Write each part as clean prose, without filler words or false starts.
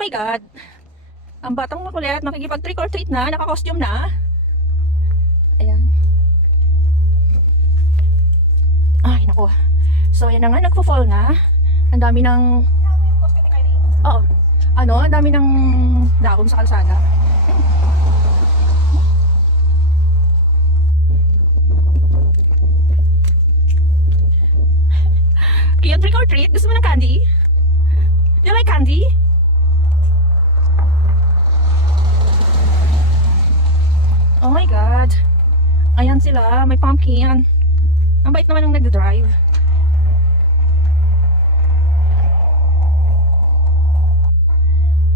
my God. Ang batang makulit, nakikipag trick or treat na, naka-costume na. Ayan. Ay, naku. So, yan na nga, nagpo-fall na. Ang dami ng... Oo. Ano, ang dami ng dahon sa kalsada. Kaya trick or treat? Gusto mo ng candy? You like candy? Oh my God. Ayan sila, may pumpkin. Ang bait naman ng nagda-drive.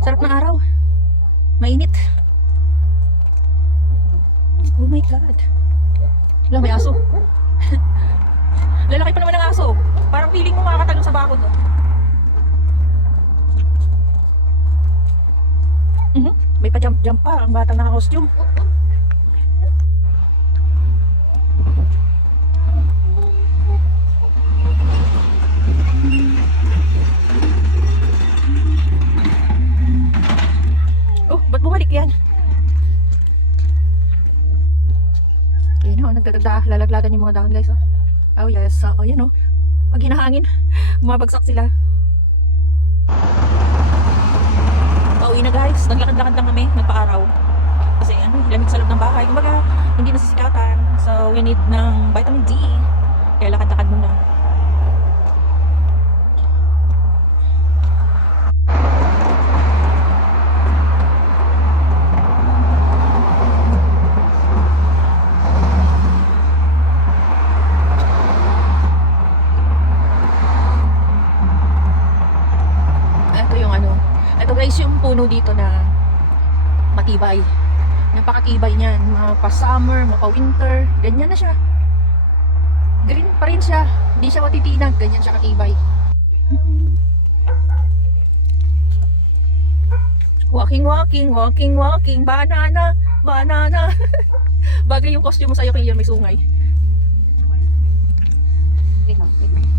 Sarap ng araw. Mainit. Oh my God. Wala, may aso. Lalaki pa naman ng aso. Parang feeling mo makakatalong sa bakod. May pa-jump pa ang batang naka-costume. Oh, ba't bumalik yan? Ayun o, nagdadagda. Lalaglagan yung mga dahon, guys. Oh yes, oh yan o. Pag hinahangin, bumabagsak sila. Pauwi na guys, naglakad-lakad lang kami, nagpa-araw. Kasi ano, lamig sa loob ng bahay. Kumbaga, hindi nasisikatan. So, we need ng vitamin D. Kaya lakad-lakad muna. Ito guys yung puno dito na matibay. Napakatibay niyan. Mapa-summer, mapa-winter. Ganyan na siya. Green pa rin siya. Hindi siya matitinag. Ganyan siya katibay. Walking, walking, walking, walking. Banana, banana. Bagay yung costume mo sa'yo kaya may sungay. Wait lang, wait lang.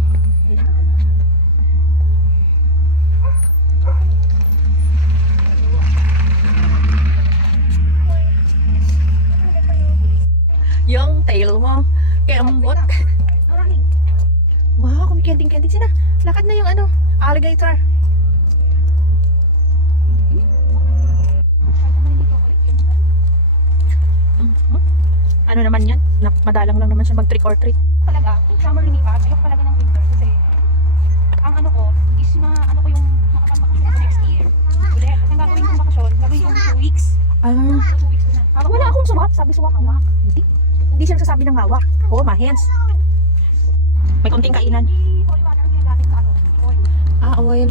Yung tail mo, kembot. Wow, kumikenting-kenting sila. Lakad na yung ano, alligator. Ano naman yan? Madalang lang naman siya mag-trick or treat. Talaga, summer lumipat, ayok talaga ng winter kasi ang ano ko is ano ko yung makapag-bakasyon next year. Ulit, ang gagawin kong bakasyon, gagawin yung 2 weeks. 2 weeks na. Wala akong suwak. Sabi suwak hawak. Hindi siya nagsasabi ng hawak. Oo, mahens. May konting kainan. Holy water ang ginagamit sa ano, oil. Ah, oil.